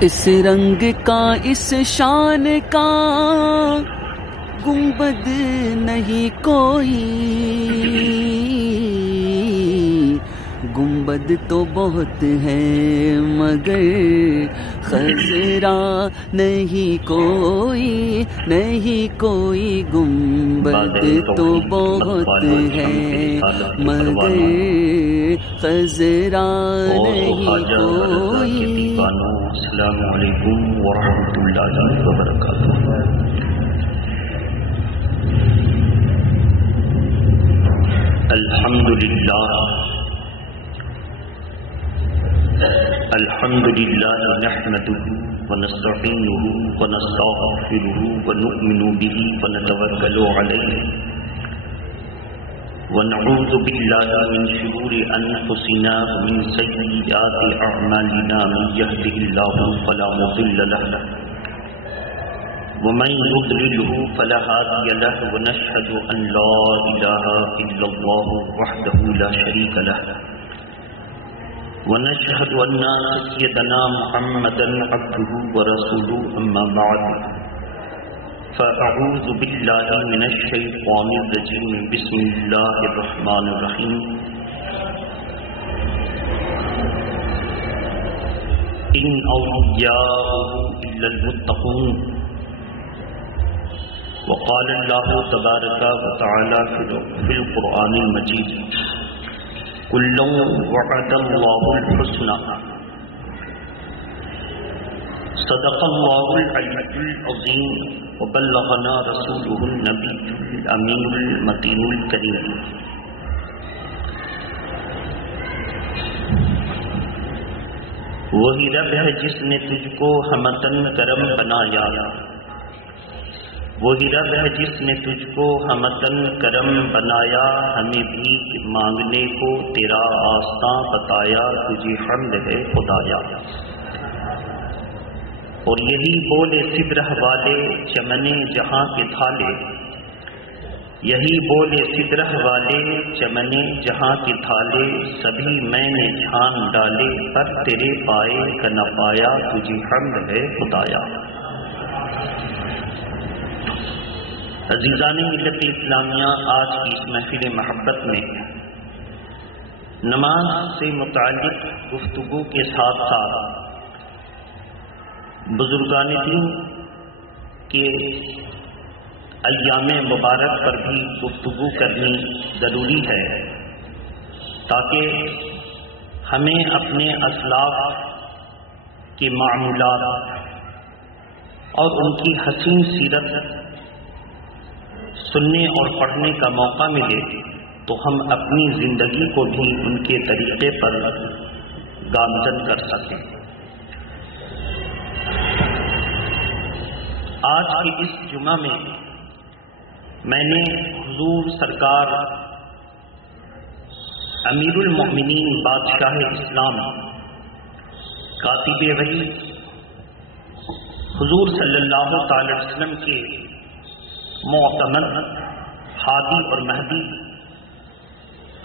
اس رنگ کا اس شان کا گنبد نہیں کوئی، گنبد تو بہت ہے مگر خضرا نہیں کوئی، نہیں کوئی گنبد تو بہت ہے مگر خضرا نہیں کوئی۔ السلام علیکم ورحمۃ اللہ وبرکاتہ۔ الحمد للہ نحمده ونستعینه ونستغفره ونؤمن به ونتوکل علیہ ونعوذ باللہ من شرور انفسنا ومن سیئات اعمالنا، من یهده اللہ فلا مضل له ومن يضلله فلا هادي له، ونشهد ان لا اله الا الله وحده لا شريك له، ونشهد ان سيدنا محمدا عبده ورسوله، اما بعد فاعوذ بالله من الشيطان الرجيم، بسم الله الرحمن الرحيم۔ ان اولياؤه الا المتقون، وقال الله تبارك وتعالى في القرآن المجيد، كلا وعد الله الحسنى، صدق الله العلي العظيم، وبلغنا رسوله النبي الأمين المتين الكريم۔ وہی رب ہے جس نے تجھ کو ہمتن کرم بنایا، وہی رب ہے جس نے تجھ کو ہمتن کرم بنایا، ہمیں بھی مانگنے کو تیرا آستاں بتایا، تجھے حمد ہے خدایا۔ اور یہی بولے سدرہ والے چمنے جہاں کے تھالے، یہی بولے سدرہ والے چمنے جہاں کے تھالے، سبھی میں نے چھان ڈالے پر تیرے پائے کا نہ پایا، تجھے حمد ہے خدایا۔ عزیزان ملت اسلامیہ، آج کی اس محفل محبت میں نماز سے متعلق گفتگو کے ساتھ ساتھ بزرگان دین کے ایام مبارک پر بھی گفتگو کرنی ضروری ہے، تاکہ ہمیں اپنے اسلاف کے معمولات اور ان کی حسین سیرت سننے اور پڑھنے کا موقع ملے تو ہم اپنی زندگی کو بھی ان کے طریقے پر گامزن کر سکیں۔ آج کے اس جمعہ میں نے حضور سرکار امیر المؤمنین بادشاہ اسلام کاتب وحی حضور صلی اللہ تعالی وسلم کے معتمد ہادی اور مہدی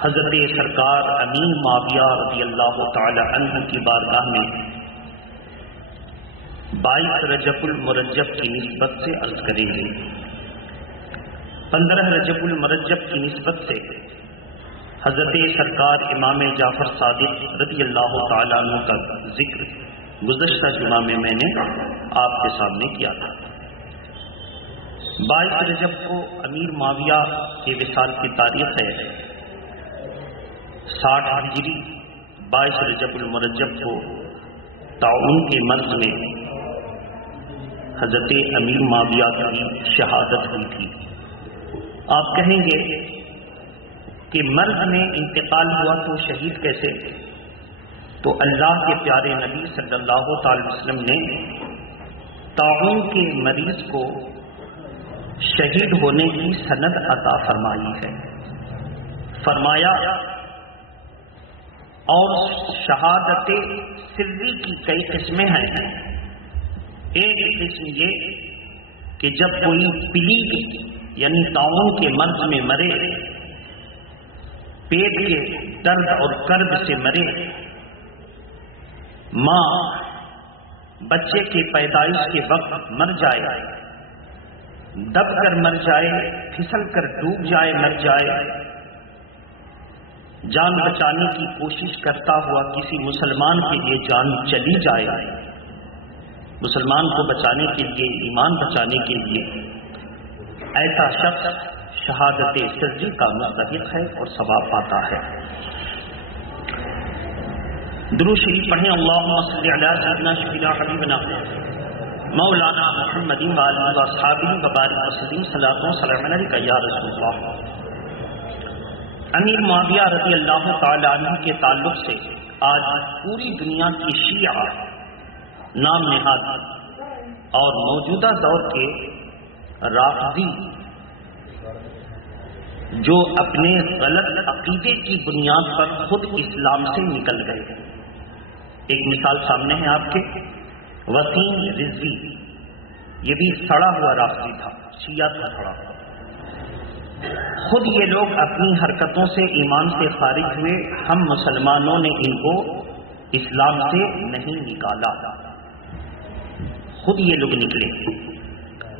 حضرت سرکار امین معاویہ رضی اللہ تعالی عنہ کی بارگاہ میں 22 رجب المرجب کی نسبت سے عرض کریں گے۔ 15 رجب المرجب کی نسبت سے حضرت سرکار امام جعفر صادق رضی اللہ تعالی عنہ کا ذکر گزشتہ جمعہ میں نے آپ کے سامنے کیا تھا۔ 22 رجب کو امیر معاویہ کے وصال کی تاریخ ہے 60 ہجری۔ 22 رجب المرجب کو طاعون کے مرض میں حضرت امیر معاویہ کی شہادت ہوئی تھی۔ آپ کہیں گے کہ مرض میں انتقال ہوا تو شہید کیسے؟ تو اللہ کے پیارے نبی صلی اللہ تعالی وسلم نے طاعون کے مریض کو شہید ہونے کی سند عطا فرمائی ہے۔ فرمایا اور شہادت سری کی کئی قسمیں ہیں۔ ایک قسم یہ کہ جب کوئی پلیگ یعنی طاعون کے مرض میں مرے پیٹ کے درد اور کرب سے مرے، ماں بچے کے پیدائش کے وقت مر جائے، دب کر مر جائے، پھسل کر ڈوب جائے، مر جائے، جان بچانے کی کوشش کرتا ہوا کسی مسلمان کے لیے جان چلی جائے، مسلمان کو بچانے کے لیے، ایمان بچانے کے لیے، ایسا شخص شہادت سرجی کا مستحق ہے اور ثواب پاتا ہے۔ درود شریف پڑھیں، اللہم صلی علی سیدنا شفیعنا حبیبنا مولانا محمد وآلہ واصحابہ وبارک وسلم، صلاۃ و سلام علیک یا رسول اللہ۔ امیر معاویہ رضی اللہ تعالی عنہ کے تعلق سے آج پوری دنیا کی شیعہ نام نہاد اور موجودہ دور کے رافضی جو اپنے غلط عقیدے کی بنیاد پر خود اسلام سے نکل گئے، ایک مثال سامنے ہے آپ کے، وسیم رضوی، یہ بھی سڑا ہوا رافضی تھا، شیعہ تھا سڑا ہوا۔ خود یہ لوگ اپنی حرکتوں سے ایمان سے خارج ہوئے، ہم مسلمانوں نے ان کو اسلام سے نہیں نکالا، خود یہ لوگ نکلے۔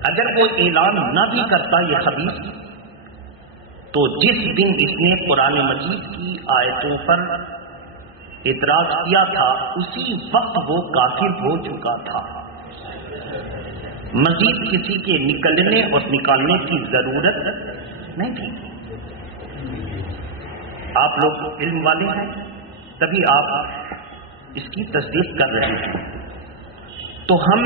اگر وہ اعلان نہ بھی کرتا یہ خبیث، تو جس دن اس نے قرآن مجید کی آیتوں پر اعتراض کیا تھا اسی وقت وہ کافر ہو چکا تھا، مزید کسی کے نکلنے اور نکالنے کی ضرورت نہیں تھی۔ آپ لوگ علم والے ہیں تبھی آپ اس کی تصدیق کر رہے ہیں۔ تو ہم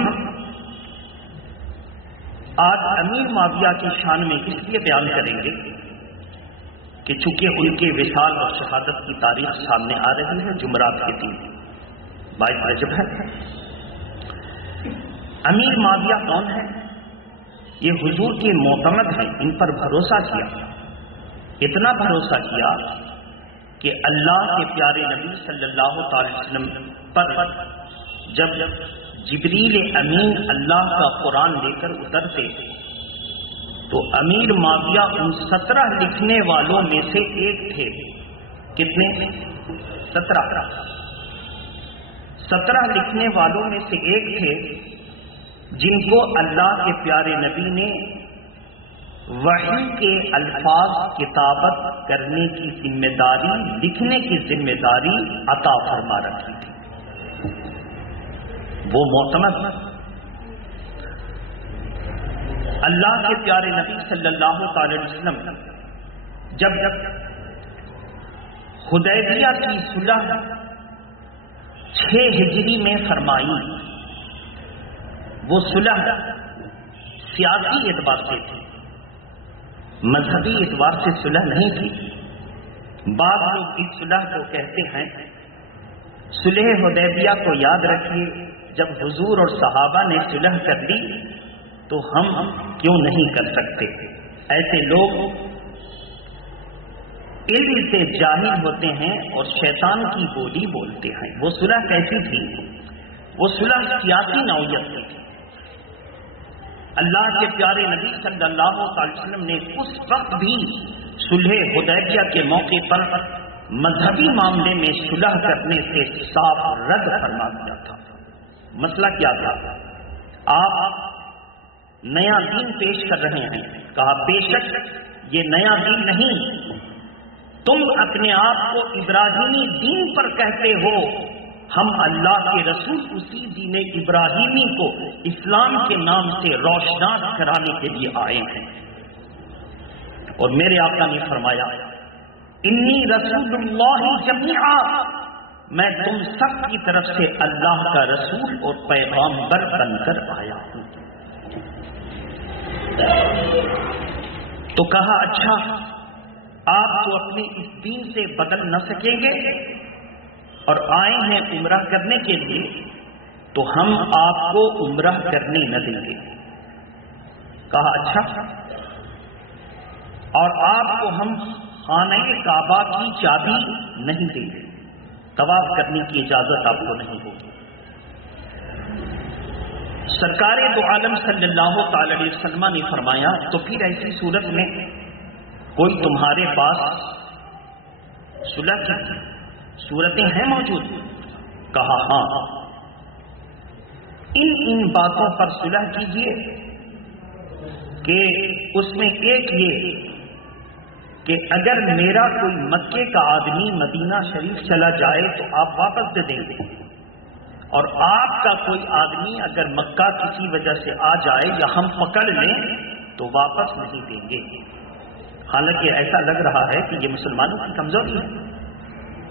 آج امیر معاویہ کی شان میں اس لیے بیان کریں گے کہ چونکہ ان کے وصال اور شہادت کی تاریخ سامنے آ رہی ہے، جمعرات کے دن 22 رجب ہے۔ امیر معاویہ کون ہے؟ یہ حضور کے معتمد ہیں، ان پر بھروسہ کیا، اتنا بھروسہ کیا کہ اللہ کے پیارے نبی صلی اللہ تعالی وسلم پر جب جبریل امین اللہ کا قرآن لے کر اترتے تو امیر معاویہ ان 17 لکھنے والوں میں سے ایک تھے۔ کتنے؟ 17 لکھنے والوں میں سے ایک تھے جن کو اللہ کے پیارے نبی نے وحی کے الفاظ کتابت کرنے کی ذمہ داری، لکھنے کی ذمہ داری عطا فرما رکھی تھی۔ وہ معتمد اللہ کے پیارے نبی صلی اللہ تعالی وسلم جب حدیبیہ کی صلح 6 ہجری میں فرمائی، وہ صلح سیاسی اعتبار سے تھی، مذہبی اعتبار سے صلح نہیں تھی۔ بعض لوگ اس صلح کو کہتے ہیں صلح حدیبیہ کو یاد رکھیے، جب حضور اور صحابہ نے صلح کر لی تو ہم کیوں نہیں کر سکتے۔ ایسے لوگ علم سے جاہل ہوتے ہیں اور شیطان کی بولی بولتے ہیں۔ وہ صلح کیسی تھی؟ وہ صلح سیاسی نوعیت کی تھی۔ اللہ کے پیارے نبی صلی اللہ علیہ وسلم نے اس وقت بھی صلح حدیبیہ کے موقع پر مذہبی معاملے میں صلح کرنے سے صاف رد فرما دیا تھا۔ مسئلہ کیا تھا؟ آپ نیا دین پیش کر رہے ہیں، کہا بے شک یہ نیا دین نہیں، تم اپنے آپ کو ابراہیمی دین پر کہتے ہو، ہم اللہ کے رسول اسی دین ابراہیمی کو اسلام کے نام سے روشناس کرانے کے لیے آئے ہیں۔ اور میرے آقا نے فرمایا انی رسول اللہ جمیعا، میں تم سب کی طرف سے اللہ کا رسول اور پیغامبر بن کر آیا ہوں۔ تو کہا اچھا آپ تو اپنے اس دین سے بدل نہ سکیں گے اور آئے ہیں عمرہ کرنے کے لیے، تو ہم آپ کو عمرہ کرنے نہ دیں گے۔ کہا اچھا، اور آپ کو ہم خانہ کعبہ کی چابی نہیں دیں گے، طواف کرنے کی اجازت آپ کو نہیں ہوگی۔ سرکار دو عالم صلی اللہ تعالی علیہ وسلم نے فرمایا تو پھر ایسی صورت میں کوئی تمہارے پاس صلح کی صورتیں ہیں موجود؟ کہا ہاں، ان باتوں پر صلح کیجیے کہ اس میں ایک یہ کہ اگر میرا کوئی مکے کا آدمی مدینہ شریف چلا جائے تو آپ واپس دے دیں گے، اور آپ کا کوئی آدمی اگر مکہ کسی وجہ سے آ جائے یا ہم پکڑ لیں تو واپس نہیں دیں گے۔ حالانکہ ایسا لگ رہا ہے کہ یہ مسلمانوں کی کمزوری ہے،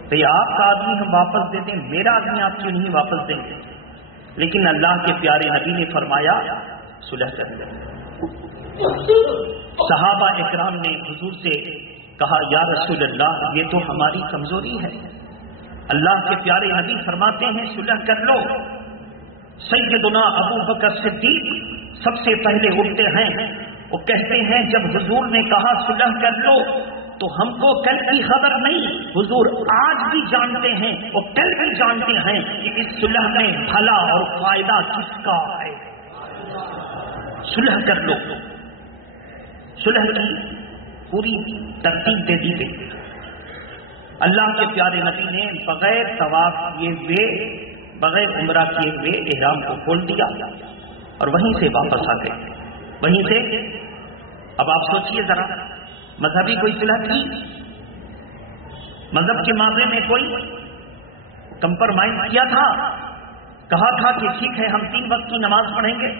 تو آپ کا آدمی ہم واپس دے دیں، میرا آدمی آپ کیوں نہیں واپس دیں گے؟ لیکن اللہ کے پیارے نبی نے فرمایا صلح کر لیں۔ صحابہ اکرام نے حضور سے کہا یا رسول اللہ یہ تو ہماری کمزوری ہے۔ اللہ کے پیارے نبی فرماتے ہیں صلح کر لو۔ سیدنا ابو بکر صدیق سب سے پہلے اٹھتے ہیں، وہ کہتے ہیں جب حضور نے کہا صلح کر لو تو ہم کو کل کی خبر نہیں، حضور آج بھی جانتے ہیں، وہ کل بھی جانتے ہیں کہ اس صلح میں بھلا اور فائدہ کس کا ہے۔ صلح کر لو۔ صلح کی پوری ترتیب دے دی گئی۔ اللہ کے پیارے نبی نے بغیر طواف کیے ہوئے، بغیر عمرہ کیے ہوئے احرام کو کھول دیا اور وہیں سے واپس آ گئے۔ وہیں سے اب آپ سوچئے ذرا، مذہبی کوئی صلح تھی؟ مذہب کے معاملے میں کوئی کمپرمائز کیا تھا؟ کہا تھا کہ ٹھیک ہے ہم 3 وقت کی نماز پڑھیں گے،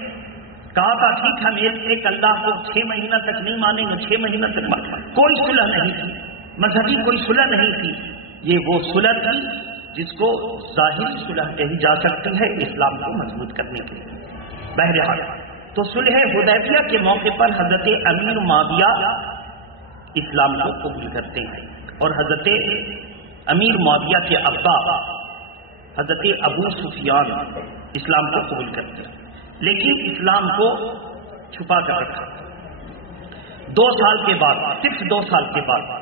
کہا تھا ٹھیک ہم ایک اللہ کو 6 مہینہ تک نہیں مانیں گے، 6 مہینہ تک مانیں گے۔ کوئی صلح نہیں تھی، مذہبی کوئی صلح نہیں تھی۔ یہ وہ صلح تھی جس کو ظاہری صلح کہی جا سکتی ہے اسلام کو مضبوط کرنے کے لیے۔ بہرحال تو صلح حدیبیہ کے موقع پر حضرت امیر معاویہ اسلام کو قبول کرتے ہیں، اور حضرت امیر معاویہ کے ابا حضرت ابو سفیان اسلام کو قبول کرتے ہیں، لیکن اسلام کو چھپا کر رکھا۔ 2 سال کے بعد، صرف 2 سال کے بعد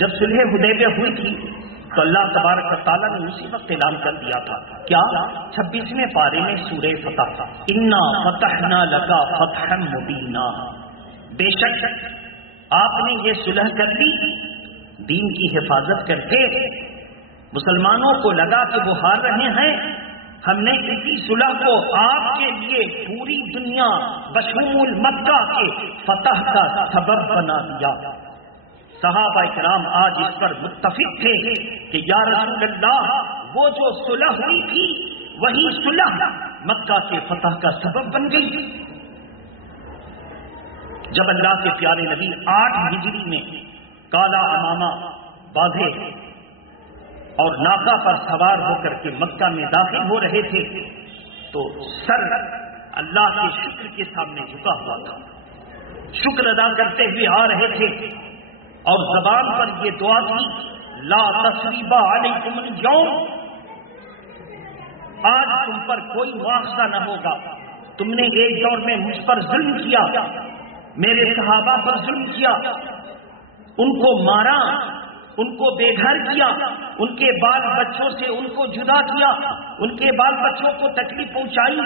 جب صلح حدیبیہ ہوئی تھی تو اللہ تبارک و تعالیٰ نے اسی وقت اعلان کر دیا تھا کیا 26ویں پارے میں سورہ فتح، انا فتحنا لکا فتحا مبینا، بے شک آپ نے یہ صلح کر لی دین کی حفاظت کر کے۔ مسلمانوں کو لگا کہ وہ ہار رہے ہیں، ہم نے اسی صلح کو آپ کے لیے پوری دنیا بشمول مکہ کے فتح کا سبب بنا دیا۔ صحابہ کرام آج اس پر متفق تھے کہ یا رسول اللہ وہ جو صلح ہوئی تھی وہی صلح مکہ کے فتح کا سبب بن گئی۔ جب اللہ کے پیارے نبی 8 ہجری میں کالا امامہ باندھے اور ناقہ پر سوار ہو کر کے مکہ میں داخل ہو رہے تھے تو سر اللہ کے شکر کے سامنے جھکا ہوا تھا، شکر ادا کرتے ہوئے آ رہے تھے، اور زبان پر یہ دعا تھی لا تثریب علیکم اليوم، آج تم پر کوئی مواخذہ نہ ہوگا۔ تم نے ایک دور میں مجھ پر ظلم کیا، میرے صحابہ پر ظلم کیا، ان کو مارا، ان کو بے گھر کیا، ان کے بال بچوں سے ان کو جدا کیا، ان کے بال بچوں کو تکلیف پہنچائی،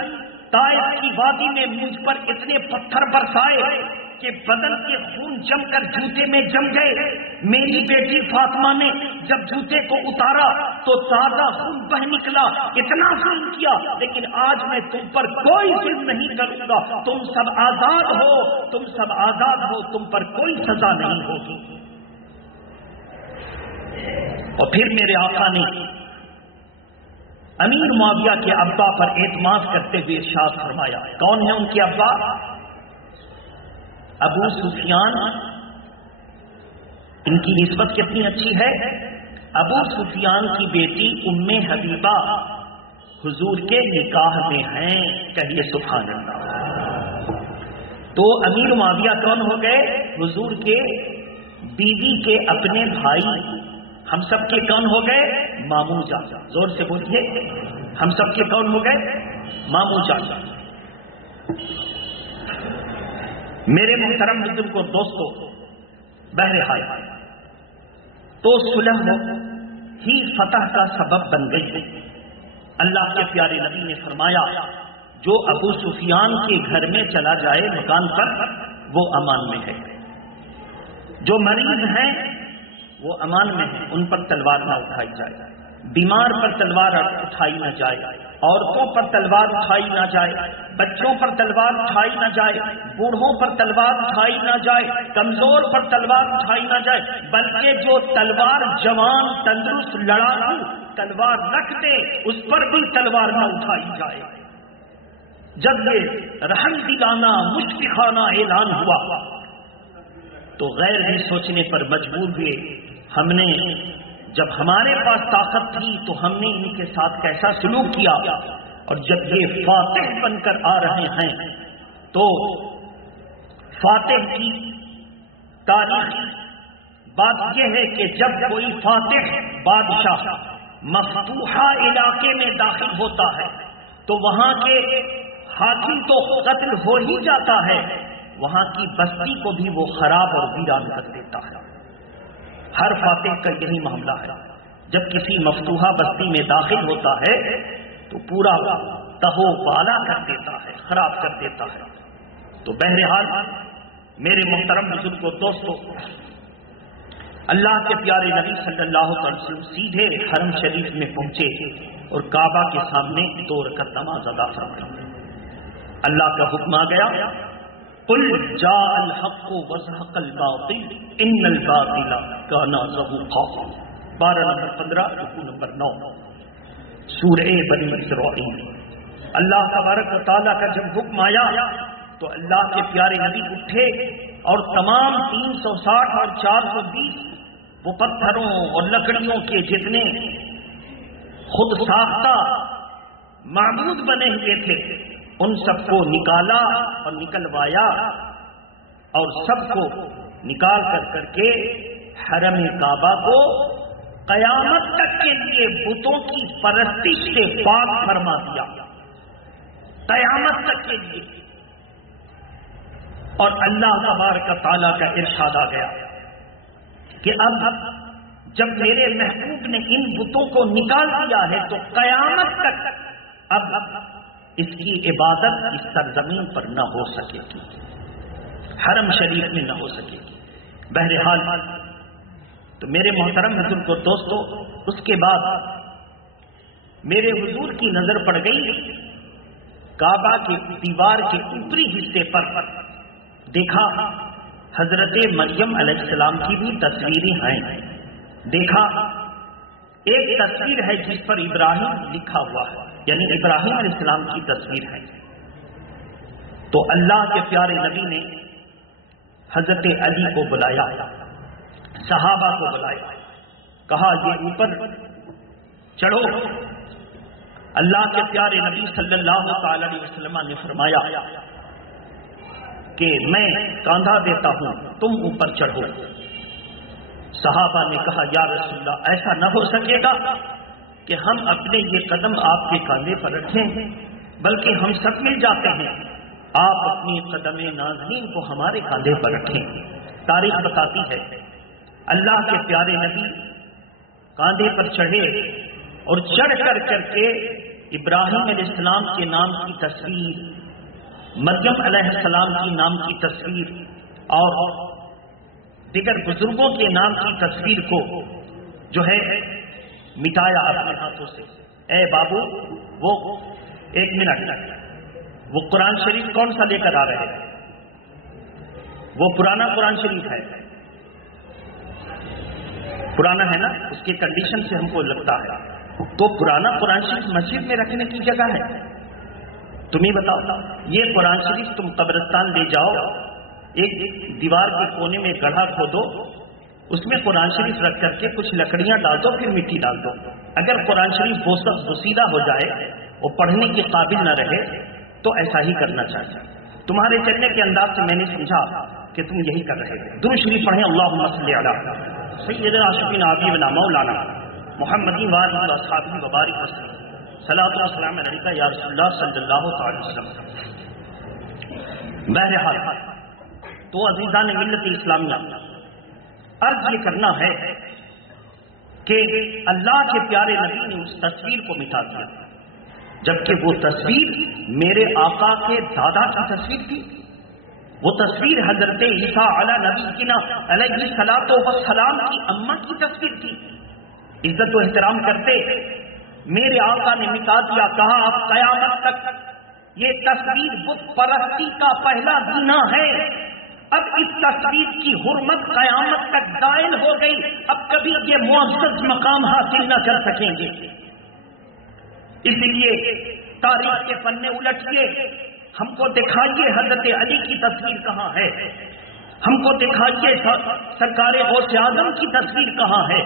طائف کی وادی میں مجھ پر اتنے پتھر برسائے کہ بدن کے خون جم کر جوتے میں جم گئے۔ میری بیٹی فاطمہ نے جب جوتے کو اتارا تو تازہ خون بہ نکلا، اتنا ظلم کیا، لیکن آج میں تم پر کوئی ظلم نہیں کروں گا، تم سب آزاد ہو، تم سب آزاد ہو، تم پر کوئی سزا نہیں ہوگی۔ اور پھر میرے آقا نے امیر معاویہ کے ابا پر اعتماد کرتے ہوئے ارشاد فرمایا، کون ہے ان کے ابا؟ ابو سفیان۔ ان کی نسبت کتنی اچھی ہے، ابو سفیان کی بیٹی ام حبیبہ حضور کے نکاح میں ہیں، کہیے سبحان اللہ۔ تو امیر معاویہ کون ہو گئے؟ حضور کے بیوی کے اپنے بھائی، ہم سب کے کون ہو گئے؟ ماموں جان، زور سے بولیے، ہم سب کے کون ہو گئے؟ ماموں جان۔ میرے محترم بزرگوں دوستوں، بہرحال تو صلح ہی فتح کا سبب بن گئی۔ اللہ کے پیارے نبی نے فرمایا جو ابو سفیان کے گھر میں چلا جائے مکان پر وہ امان میں ہے، جو مریض ہیں وہ امان میں ہیں، ان پر تلوار نہ اٹھائی جائے، بیمار پر تلوار اٹھائی نہ جائے، عورتوں پر تلوار اٹھائی نہ جائے، بچوں پر تلوار اٹھائی نہ جائے، بوڑھوں پر تلوار اٹھائی نہ جائے، کمزور پر تلوار اٹھائی نہ جائے، بلکہ جو تلوار جوان تندرست لڑاکو تلوار رکھ دے اس پر بھی تلوار نہ اٹھائی جائے۔ جب یہ رحم دلانہ مشفقانہ اعلان ہوا تو غیر بھی سوچنے پر مجبور ہوئے، ہم نے جب ہمارے پاس طاقت تھی تو ہم نے ان کے ساتھ کیسا سلوک کیا، اور جب یہ فاتح بن کر آ رہے ہیں تو فاتح کی تاریخی بات یہ ہے کہ جب کوئی فاتح بادشاہ مفتوحہ علاقے میں داخل ہوتا ہے تو وہاں کے حاکم تو قتل ہو ہی جاتا ہے، وہاں کی بستی کو بھی وہ خراب اور ویران کر دیتا ہے۔ ہر فاتح کا یہی معاملہ ہے، جب کسی مفتوحہ بستی میں داخل ہوتا ہے تو پورا تہو بالا کر دیتا ہے، خراب کر دیتا ہے۔ تو بہرحال میرے محترم بزرگوں دوستو، اللہ کے پیارے نبی صلی اللہ علیہ وسلم سیدھے حرم شریف میں پہنچے اور کعبہ کے سامنے 2 رکعت نماز ادا فرمائی۔ اللہ کا حکم آ گیا، قل جاء الحق وزهق الباطل ان الباطل كان زهوقا، 12 نمبر 15 رکوع نمبر 9 سورہ بنی اسرائیل۔ اللہ تبارک و تعالیٰ کا جب حکم آیا تو اللہ کے پیارے نبی اٹھے اور تمام 360 اور 420 وہ پتھروں اور لکڑیوں کے جتنے خود ساختہ معبود بنے ہوئے تھے ان سب کو نکالا اور نکلوایا، اور سب کو نکال کر کے حرم کعبہ کو قیامت تک کے لیے بتوں کی پرستش سے پاک فرما دیا، قیامت تک کے لیے۔ اور اللہ تبارک تعالیٰ کا ارشاد آ گیا کہ اب جب میرے محبوب نے ان بتوں کو نکال دیا ہے تو قیامت تک اب اس کی عبادت اس سرزمین پر نہ ہو سکے گی، حرم شریف میں نہ ہو سکے گی۔ بہرحال تو میرے محترم بزرگوں دوستو، اس کے بعد میرے حضور کی نظر پڑ گئی کعبہ کے دیوار کے اوپری حصے پر، دیکھا حضرت مریم علیہ السلام کی بھی تصویریں ہیں، دیکھا ایک تصویر ہے جس پر ابراہیم لکھا ہوا ہے، یعنی ابراہیم علیہ السلام کی تصویر ہے۔ تو اللہ کے پیارے نبی نے حضرت علی کو بلایا، صحابہ کو بلایا، کہا یہ اوپر چڑھو۔ اللہ کے پیارے نبی صلی اللہ تعالی علیہ وسلم نے فرمایا کہ میں کاندھا دیتا ہوں، تم اوپر چڑھو۔ صحابہ نے کہا یا رسول اللہ ایسا نہ ہو سکے گا کہ ہم اپنے یہ قدم آپ کے کاندھے پر رکھیں، بلکہ ہم سب مل جاتے ہیں، آپ اپنی قدم نازنین کو ہمارے کاندھے پر رکھیں۔ تاریخ بتاتی ہے اللہ کے پیارے نبی کاندھے پر چڑھے اور چڑھ کر کے ابراہیم علیہ السلام کے نام کی تصویر، مریم علیہ السلام کی نام کی تصویر اور دیگر بزرگوں کے نام کی تصویر کو جو ہے مٹایا اپنے ہاتھوں سے۔ اے بابو، وہ 1 منٹ، وہ قرآن شریف کون سا لے کر آ رہے ہیں؟ وہ پرانا قرآن شریف ہے، پرانا ہے نا، اس کی کنڈیشن سے ہم کو لگتا ہے تو پرانا قرآن شریف مسجد میں رکھنے کی جگہ ہے؟ تمہیں بتاؤ، یہ قرآن شریف تم قبرستان لے جاؤ، ایک دیوار کے کونے میں گڑھا کھودو، اس میں قرآن شریف رکھ کر کے کچھ لکڑیاں ڈال دو، پھر مٹی ڈال دو۔ اگر قرآن شریف بوسیدہ ہو جائے اور پڑھنے کے قابل نہ رہے تو ایسا ہی کرنا چاہیے۔ تمہارے چلنے کے انداز سے میں نے سمجھا کہ تم یہی کر رہے ہو۔ درود شریف پڑھیں، اللہم صلی علی سیدنا شفیعنا حبیبنا مولانا محمد وآلہ وصحبہ وبارک وسلم، صلاۃ و سلام علیکہ یا رسول اللہ صلی اللہ تعالی وسلم۔ بہرحال تو عزیزان ملت اسلامیہ، عرض یہ کرنا ہے کہ اللہ کے پیارے نبی نے اس تصویر کو مٹا دیا، جبکہ وہ تصویر میرے آقا کے دادا کی تصویر تھی، وہ تصویر حضرت عیسیٰ علی نبینا علیہ الصلوۃ والسلام کی اماں کی تصویر تھی. عزت و احترام کرتے میرے آقا نے مٹا دیا. کہا اب قیامت تک یہ تصویر بت پرستی کا پہلا گناہ ہے. اب اس تصویر کی حرمت قیامت تک دائل ہو گئی. اب کبھی یہ معزز مقام حاصل نہ کر سکیں گے. اس لیے تاریخ کے پنے الٹیے, ہم کو دکھائیے حضرت علی کی تصویر کہاں ہے, ہم کو دکھائیے سرکار غوث اعظم کی تصویر کہاں ہے.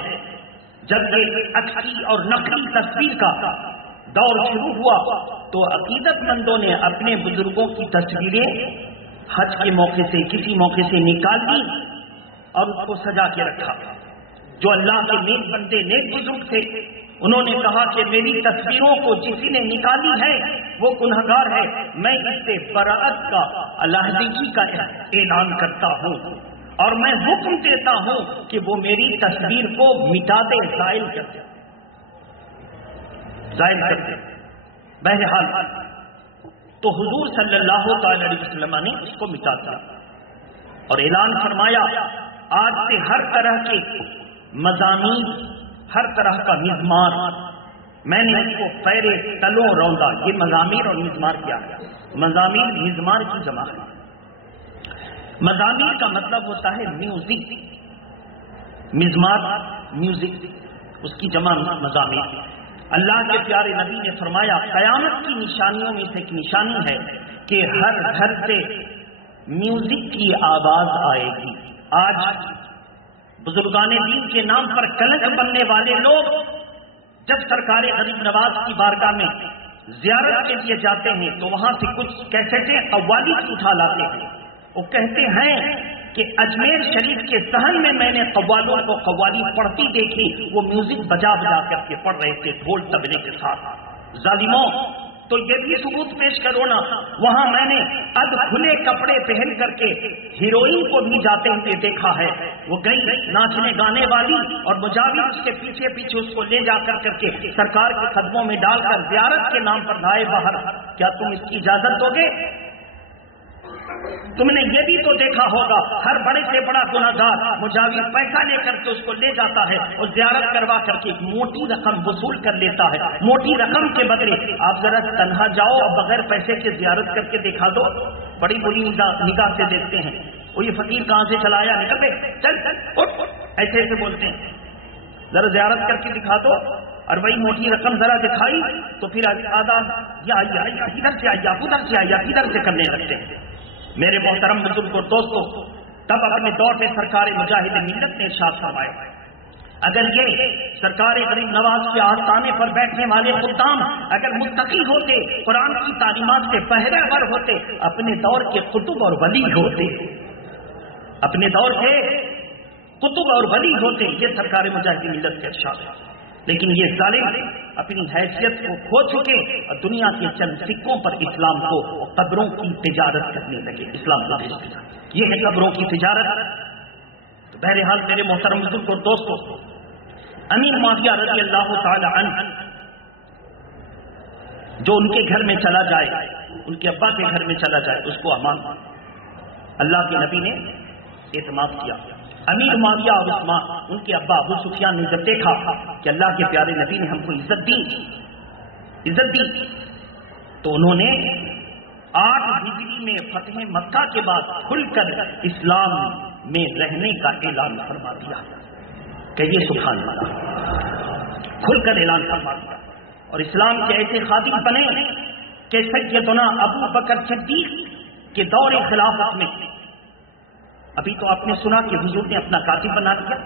جب یہ اچھی اور نقلی تصویر کا دور شروع ہوا تو عقیدت مندوں نے اپنے بزرگوں کی تصویریں حج کے موقع سے کسی موقع سے نکال لی اور اس کو سجا کے رکھا. جو اللہ کے نیک بندے نیک بزرگ تھے انہوں نے کہا کہ میری تصویروں کو جسی نے نکالی ہے وہ گنہگار ہے, میں اس سے برأت کا علیحدگی کا اعلان کرتا ہوں اور میں حکم دیتا ہوں کہ وہ میری تصویر کو مٹا دے, زائل کر دے, زائل کر دے. بہرحال تو حضور صلی اللہ تعالی علیہ وسلم نے اس کو مٹا دیا اور اعلان فرمایا آج سے ہر طرح کے مضامین, ہر طرح کا مزمار میں نے اس کو خیر تلوں روندا. یہ مضامین اور مزمار کیا ہے؟ مضامین مزمار کی جمع ہے. مضامین کا مطلب ہوتا ہے میوزک, مزمار میوزک, اس کی جمع مضامین. اللہ کے پیارے نبی نے فرمایا قیامت کی نشانیوں میں سے ایک نشانی ہے کہ ہر گھر سے میوزک کی آواز آئے گی. آج بزرگان دین کے نام پر کلنک بننے والے لوگ جب سرکار غریب نواز کی بارگاہ میں زیارت کے لیے جاتے ہیں تو وہاں سے کچھ کیسٹیں قوالی اٹھا لاتے ہیں. وہ کہتے ہیں کہ اجمیر شریف کے صحن میں میں نے قوالوں کو قوالی پڑھتی دیکھی, وہ میوزک بجا بجا کر کے پڑھ رہے تھے ڈھول طبلے کے ساتھ. ظالموں, تو یہ بھی ثبوت پیش کرو نا, وہاں میں نے اد کھلے کپڑے پہن کر کے ہیروئن کو بھی جاتے ہوئے دیکھا ہے. وہ گئی ناچنے گانے والی اور مجاور اس کے پیچھے پیچھے اس کو لے جا کر کے سرکار کے قدموں میں ڈال کر زیارت کے نام پر لائے باہر. کیا تم اس کی اجازت دو گے؟ تم نے یہ بھی تو دیکھا ہوگا ہر بڑے سے بڑا گناہگار مجاور پیسہ لے کر کے اس کو لے جاتا ہے اور زیارت کروا کر کے موٹی رقم وصول کر لیتا ہے. موٹی رقم کے بدلے آپ ذرا تنہا جاؤ اور بغیر پیسے کے زیارت کر کے دکھا دو, بڑی بری نگاہ سے دیکھتے ہیں. وہ یہ فقیر کہاں سے چلا آیا, نکل دے, چل چل اٹھ, ایسے ایسے بولتے ہیں. ذرا زیارت کر کے دکھا دو, اور وہی موٹی رقم ذرا دکھائی تو پھر آدھا یا ادھر سے آئیے, ادھر سے آئیے, ادھر سے کرنے لگتے ہیں. میرے محترم بزرگ اور دوستوں, تب اپنے دور میں سرکار مجاہد ملت نے ارشاد فرمایا اگر یہ سرکار غریب نواز کے آستانے پر بیٹھنے والے خدام اگر متقی ہوتے, قرآن کی تعلیمات سے بہرہ ور ہوتے, اپنے دور کے قطب اور ولی ہوتے, اپنے دور کے قطب اور ولی ہوتے, یہ سرکار مجاہد ملت کے ارشاد ہے. لیکن یہ ظالم اپنی حیثیت کو کھو چکے اور دنیا کے چند سکوں پر اسلام کو قبروں کی تجارت کرنے لگے. اسلام کو بیچ دیا, یہ ہے قبروں کی تجارت. تو بہرحال میرے محترم بزرگ اور دوستوں, امیر معاویہ رضی اللہ تعالی عنہ جو ان کے گھر میں چلا جائے, ان کے ابا کے گھر میں چلا جائے, اس کو امان اللہ کے نبی نے اعتماد کیا. امیر معاویہ اور عثمان ان کے ابا ابو سفیان نے جب دیکھا کہ اللہ کے پیارے نبی نے ہم کو عزت دی تو انہوں نے 8 ہجری میں فتح مکہ کے بعد کھل کر اسلام میں رہنے کا اعلان فرما دیا. کہیے سبحان اللہ, کھل کر اعلان فرما دیا اور اسلام کے ایسے خادم بنے کہ سیدنا ابو بکر صدیق کے دور خلافت میں, ابھی تو آپ نے سنا کہ حضور نے اپنا کاتب بنا دیا,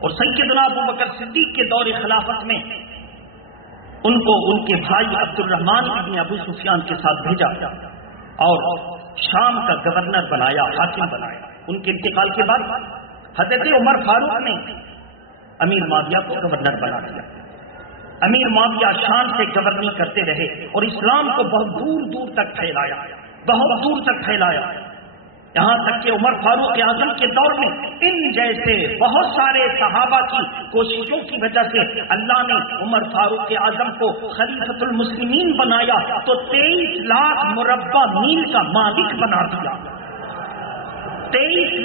اور سیدنا ابو بکر صدیق کے دور خلافت میں ان کو ان کے بھائی عبد الرحمن ابن ابو سفیان کے ساتھ بھیجا اور شام کا گورنر بنایا, حاکم بنایا. ان کے انتقال کے بعد حضرت عمر فاروق نے امیر معاویہ کو گورنر بنا دیا. امیر معاویہ شام سے گورننگ کرتے رہے اور اسلام کو بہت دور دور تک پھیلایا, بہت دور تک پھیلایا, یہاں تک کہ عمر فاروق اعظم کے دور میں ان جیسے بہت سارے صحابہ کی کوششوں کی وجہ سے اللہ نے عمر فاروق اعظم کو خلیفۃ المسلمین بنایا تو 23 لاکھ مربع میل کا مالک بنا دیا. 23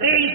23